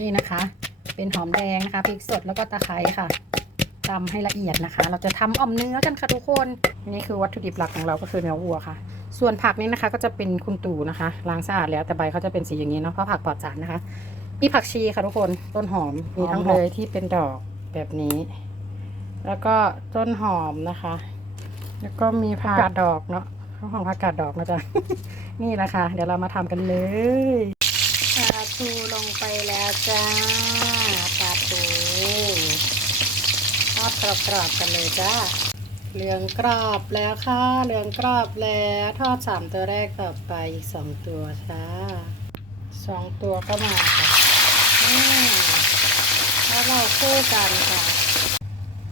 นี่นะคะ เป็นหอมแดงนะคะพริกสดแล้วก็ตะไคร้ค่ะตำให้ละเอียดนะคะ เราจะทำอ่อมเนื้อกันค่ะทุกคนนี่คือวัตถุดิบหลักของเราก็คือเนื้อวัวค่ะ ส่วนผักนี่นะคะก็จะเป็นคุณตู่นะคะล้างสะอาดแล้วแต่ใบเขาจะเป็นสีอย่างนี้เนาะเพราะผักปลอดสารนะคะมีผักชีค่ะทุกคนต้นหอมมีทั้งเลยที่เป็นดอกแบบนี้ แล้วก็ต้นหอมนะคะ แล้วก็มีผักกาดดอกเนาะข้าวหอมผักกาดดอกนะจ๊ะนี่แหละค่ะเดี๋ยวเรามาทำกันเลย ปลาทูลงไปแล้วจ้าปลาทูทอดกรอบๆกันเลยจ้าเหลืองกรอบแล้วค่ะ เหลืองกรอบแล้วทอดสามตัวแรกต่อไปอีกสองตัวจ้าสองตัวก็มาค่ะแล้วเราคู่กันค่ะ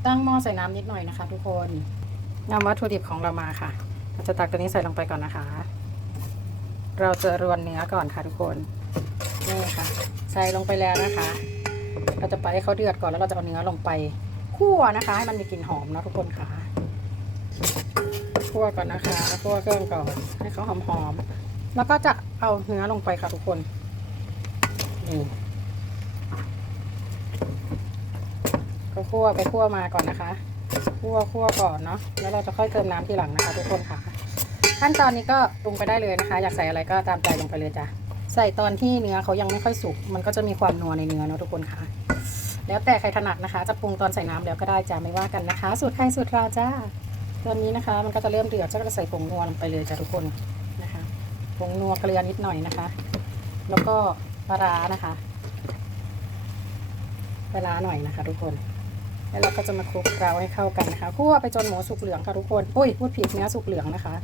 ตั้งหม้อใส่น้ำนิดหน่อยนะคะ ทุกคนนำวัตถุดิบของเรามาค่ะเราจะตักตัวนี้ใส่ลงไปก่อนนะคะ เราจะรวนเนื้อก่อนค่ะทุกคน นี่ค่ะ ใส่ลงไปแล้วนะคะ เราจะไปให้เขาเดือดก่อนแล้วเราจะเอาเนื้อลงไปคั่วนะคะ ให้มันมีกลิ่นหอมนะทุกคนค่ะคั่วก่อนนะคะคั่วเครื่องก่อนให้เขาหอมๆแล้วก็จะเอาเนื้อลงไปค่ะทุกคนนี่ก็คั่วไปคั่วมาก่อนนะคะคั่วคั่วก่อนเนาะแล้วเราจะค่อยเติมน้ำทีหลังนะคะ ทุกคนค่ะ ขั้นตอนนี้ก็ปรุงไปได้เลยนะคะ อยากใส่อะไรก็ตามใจลงไปเลยจ้ะ ใส่ตอนที่เนื้อเขายังไม่ค่อยสุก มันก็จะมีความนัวในเนื้อเนาะทุกคนค่ะ แล้วแต่ใครถนัดนะคะ จะปรุงตอนใส่น้ำแล้วก็ได้จ้ะไม่ว่ากันนะคะ สูตรใครสูตรเราจ้าตอนนี้นะคะ มันก็จะเริ่มเดือดก็จะใส่ผงนัวลงไปเลยจ้ะทุกคนนะคะผงนัวเกลือนิดหน่อยนะคะ แล้วก็ปลาร้านะคะปลาร้าหน่อยนะคะ ทุกคน แล้วเราก็จะมาคลุกเคล้าให้เข้ากันนะคะคั่วไปจนหมูสุกเหลืองค่ะทุกคนอุ้ยพูดผิดเนื้อสุกเหลืองนะคะ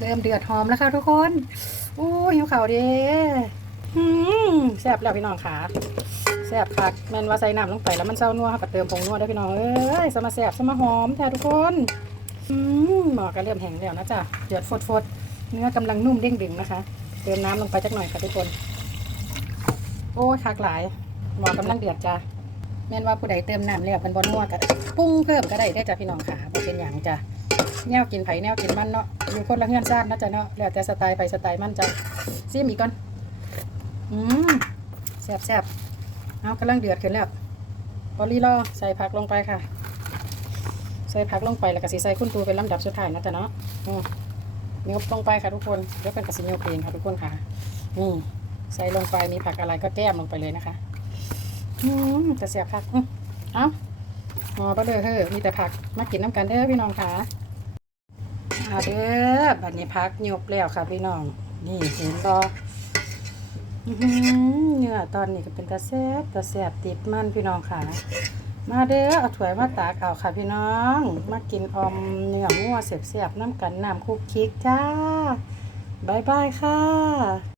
เริ่มเดือดหอมแล้วค่ะทุกคน อู้หิวข่าวดีอืมแซ่บแล้วพี่น้องค่ะแซ่บคักแมนว่าใส่น้ำลงไปแล้วมันเศร้านัวค่ะก็เติมผงนัวด้วยพี่น้องเอ้ยสมาแซ่บสมาหอมแท้ทุกคนอืมหมอก็เริ่มแห้งแล้วนะจ๊ะเดือดฟดๆเนื้อกำลังนุ่มเด้งดึงนะคะ เติมน้ำลงไปจักหน่อยค่ะทุกคน โอ้คักหลายหมอกำลังเดือดจ้ะแม่นว่าผู้ใดเติมน้ำแล้วเป็นบอนัวก็ปรุงเพิ่มก็ได้ได้จ้ะพี่น้องค่ะเป็นอย่างจ้ะ แนวกินไผ่แนวกินมันเนาะอยู่คนละเงื่อนซ่านนะจ๊ะเนาะแล้วแต่สไตล์ไปสไตล์มันจ้ะซิมอีกก่อนอืมแซ่บแซ่บเอากำลังเดือดขึ้นแล้วพอลีรอใส่ผักลงไปค่ะ ใส่ผักลงไปแล้วก็สิใส่คุณตูเป็นลำดับสุดท้ายนะจ๊ะเนาะอืมยกลงไปค่ะทุกคนเดี๋ยวเป็นกระสิโยกเองค่ะทุกคนค่ะนี่ใส่ลงไปมีผักอะไรก็แก้มลงไปเลยนะคะอืมจะเสียบผักอืมเอ้าหมอปลาเด้อเฮ้อมีแต่ผักมากินน้ำกันเด้อพี่น้องค่ะ เอาเด้อบัดนี้พักยบแล้วค่ะพี่น้อง นี่เห็นบ่อื้อหือเนื้อตอนนี้ก็เป็นตะแซบตะแซบติดมันพี่น้องค่ะ มาเด้อเอาถ้วยมาตากเอาค่ะพี่น้อง มากินออมเนื้องัวเสียบๆน้ำกันน้ำคุกคิกจ้าบายบายค่ะ